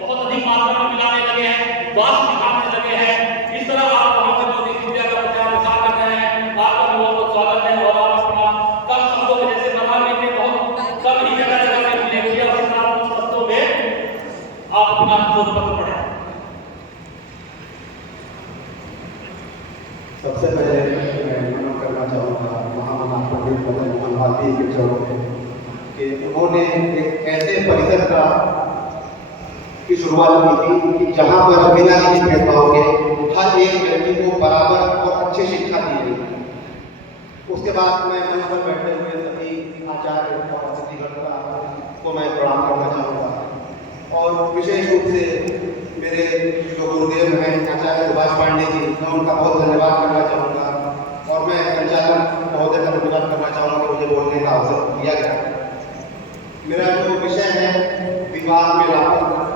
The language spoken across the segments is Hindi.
बहुत अधिक मात्रा में मिलाने लगे हैं, वास दिखाने लगे हैं। इस तरह आप वहां पर ज्योतिष विद्या का प्रचार प्रसार कर रहे हैं। आपका बहुत बहुत स्वागत है। और आप अपना कम शब्दों में, जैसे बंगाली में बहुत कम ही जगह जगह में उल्लेख किया, उसी तरह शब्दों में आप अपना शोध पत्र पढ़ें। सबसे पहले मैं नमन करना चाहूँगा महामना पंडित मदन मोहन मालवीय के चरणों में कि उन्होंने एक ऐसे परिसर का की शुरुआत की थी कि जहाँ पर बिना किसी भेदभाव के हर एक व्यक्ति को बराबर और अच्छी शिक्षा दी गई। उसके बाद मैं मंच पर बैठे हुए सभी आचार्य और अतिथिगण को मैं प्रणाम करना चाहूँगा और विशेष रूप से मेरे जो गुरुदेव हैं आचार्य सुभाष पांडे जी, मैं उनका बहुत धन्यवाद करना चाहूँगा और मैं संचालक महोदय का धन्यवाद करना चाहूँगा कि मुझे बोलने का अवसर दिया गया। मेरा जो विषय है विवाह मेलापन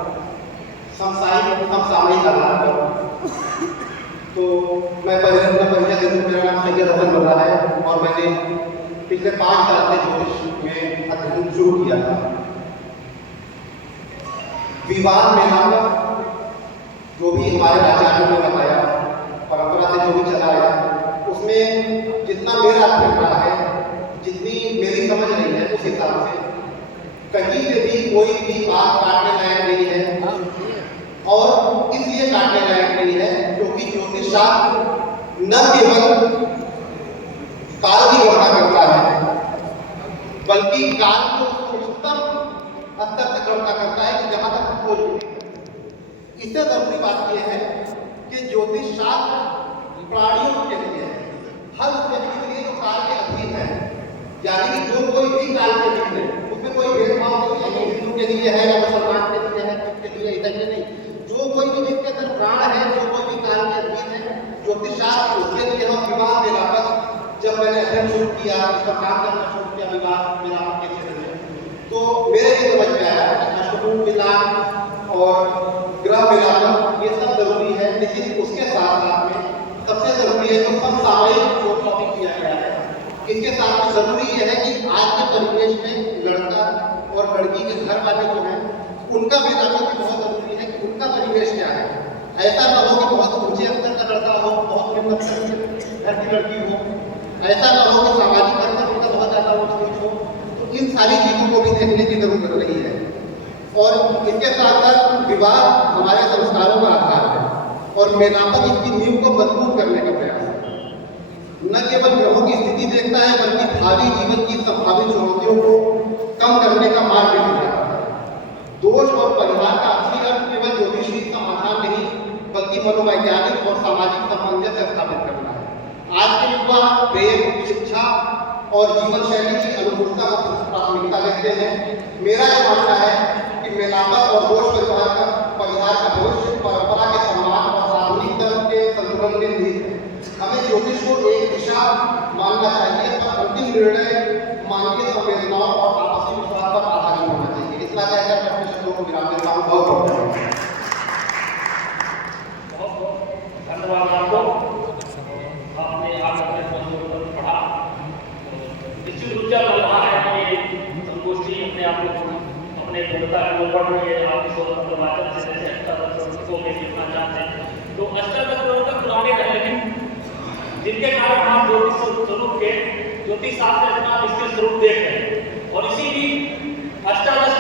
समसामयिक आधार पर, तो मैं परिचय देता हूँ। मेरा नाम सैयद हसन बता है और मैंने पिछले 5 साल से ज्योतिष में अध्ययन शुरू किया था। विवाह मेलापन जो भी हमारे आचार्यों ने बताया, परंपरा से जो भी चला आया, उसमें जितना मेरा अभिप्राय है, जितनी मेरी समझ रही है, उस हिसाब से कहीं से भी कोई भी बात काटने लायक नहीं है। और इसलिए काटने लायक नहीं है क्योंकि ज्योतिष शास्त्र न केवल काल की गणना करता है, बल्कि काल को उच्चतम स्तर तक गणना करता है कि जहां तक खोज होती है। इससे जरूरी बात यह है कि ज्योतिष शास्त्र प्राणियों के लिए है, हर व्यक्ति के लिए जो काल के अधीन है, यानी कि जो कोई भी काल के अधीन है, उसमें कोई भेदभाव नहीं है, हिंदू के लिए है या मुसलमान के लिए है, सिख के लिए, इधर के नहीं, जो कोई भी जिसके अंदर प्राण है, जो कोई भी काल के अधीन है, ज्योतिष शास्त्र उसके लिए हम विवाह मेलापन, जब मैंने अध्ययन शुरू किया, इस पर काम करना शुरू किया विवाह मेलापन के क्षेत्र में, तो मेरे ये समझ में आया कि अष्टभुज मिलाप और ग्रह मिलापन ये सब जरूरी है, लेकिन उसके साथ साथ में सबसे जरूरी है जो समसामयिक जो टॉपिक किया गया है, इसके साथ में जरूरी यह है कि आज के परिवेश में लड़का और लड़की के घर वाले जो हैं उनका मिलापन भी बहुत जरूरी है कि उनका परिवेश क्या है। ऐसा ना हो कि बहुत ऊंचे स्तर का लड़का हो, बहुत निम्न स्तर के घर की लड़की हो, ऐसा ना हो कि सामाजिक स्तर उनका बहुत ज्यादा ऊंच नीच हो। तो इन सारी चीजों को भी देखने की जरूरत नहीं है। और इसके साथ साथ विवाह हमारे संस्कारों का आधार है और मेलापन इसकी नींव को मजबूत करने का प्रयास है। न केवल ग्रहों की स्थिति देखता है बल्कि भावी जीवन की संभावित चुनौतियों को कम करने का मार्ग भी दिखाता है। दोष और परिवार का असली अर्थ केवल ज्योतिषी समाधान नहीं बल्कि मनोवैज्ञानिक और सामाजिक सामंजस्य स्थापित करना है। आज के युवा प्रेम, शिक्षा और जीवन शैली की अनुकूलता को प्राथमिकता देते हैं। मेरा यह मानना है कि मेलापन और दोष परिवार का भविष्य परंपरा के सम्मान और आधुनिक धर्म के संतुलन में निहित है। हमें ज्योतिष को एक दिशा मानना चाहिए पर अंतिम निर्णय मानवीय संवेदनाओं और आपसी विश्वास पर आधारित होना चाहिए। इतना कहकर मैं अपने शब्दों को विराम देता हूँ। बहुत बहुत धन्यवाद आपको। आपने आज अपने पढ़ा, निश्चित रूप से लग रहा है कि संगोष्ठी अपने आप को अपने पूर्णता को पढ़ रही है। आपके शोध के माध्यम से जैसे अष्टादश को में सीखना चाहते हैं तो अष्टादश तक पुराने रहे, लेकिन जिनके कारण हम ज्योतिष स्वरूप के ज्योतिष शास्त्र इतना विस्तृत स्वरूप देख रहे हैं और इसी भी अष्टादश